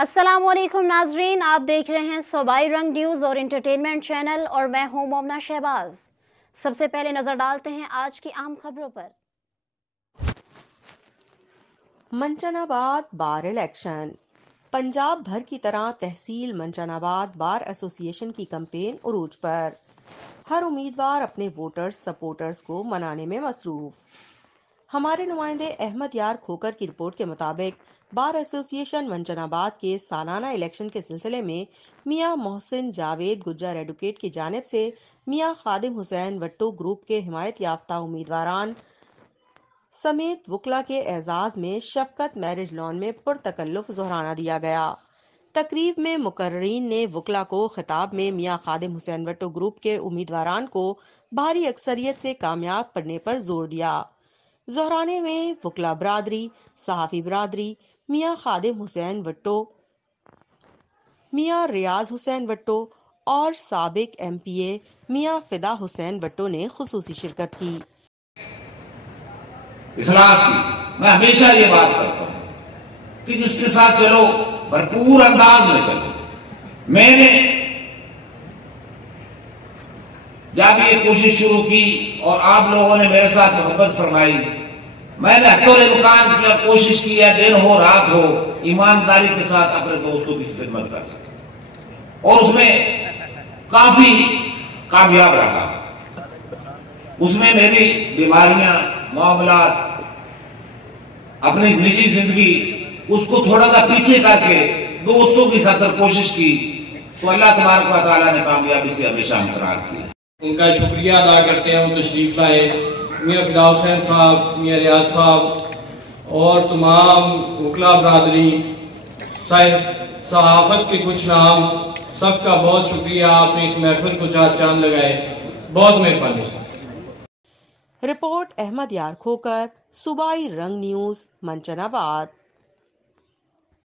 अस्सलामुअलैकुम नाजरीन, आप देख रहे हैं सूबाई रंग न्यूज़ और इंटरटेनमेंट चैनल और मैं हूं मोमना शहबाज। सबसे पहले नजर डालते हैं आज की आम खबरों पर। मंचनाबाद बार इलेक्शन। पंजाब भर की तरह तहसील मंचनाबाद बार एसोसिएशन की कैंपेन उरूज पर। हर उम्मीदवार अपने वोटर्स सपोर्टर्स को मनाने में मसरूफ। हमारे नुमाइंदे अहमद यार खोकर की रिपोर्ट के मुताबिक बार एसोसिएशन मंचनाबाद के सालाना इलेक्शन के सिलसिले में मियां मोहसिन जावेद गुज्जर एडवोकेट की जानिब से मियां खादिम हुसैन वट्टो ग्रुप के हिमायत याफ्ता उम्मीदवारान समेत वकला के एजाज में शफकत मैरिज लॉन में पुरतकल्लुफ जोहराना दिया गया। तकरीब में मुकर्रीन ने वकला को खिताब में मियां खादिम हुसैन वट्टो ग्रुप के उम्मीदवारान को भारी अक्सरियत से कामयाब करने पर जोर दिया। जोहराने में वकला बरादरी, सहाफी बरादरी, मियां खादिम हुसैन वट्टो, मियां रियाज हुसैन वट्टो और साबिक MPA मियां फिदा हुसैन वट्टो ने खुसूसी शिरकत की। इखलास की मैं हमेशा ये बात करता हूं कि जिसके साथ चलो भरपूर अंदाज में चलो। मैंने जब ये कोशिश शुरू की और आप लोगों ने मेरे साथ मोहब्बत फरमाई, मैंने हत्तोल इम्कान किया, कोशिश की है दिन हो रात हो ईमानदारी के साथ अपने दोस्तों की खिदमत कर सके और उसमें काफी कामयाब रहा। उसमें मेरी बीमारियां, मामलात, अपनी निजी जिंदगी उसको थोड़ा सा पीछे करके दोस्तों की खातिर कोशिश की तो अल्लाह तबारक व तआला ने कामयाबी से हमेशा हमकरार किया। उनका शुक्रिया अदा करते हैं। वो तशरीफ लाए मियां फिदा हुसैन साहब, मियां रियाज साहब और तमाम वकला बरादरी, सहाफत के कुछ नाम, सबका बहुत शुक्रिया। आपने इस महफिल को चार चांद लगाए, बहुत मेहरबानी सर। रिपोर्ट अहमद यार खोकर, सूबाई रंग न्यूज़, मंचनाबाद।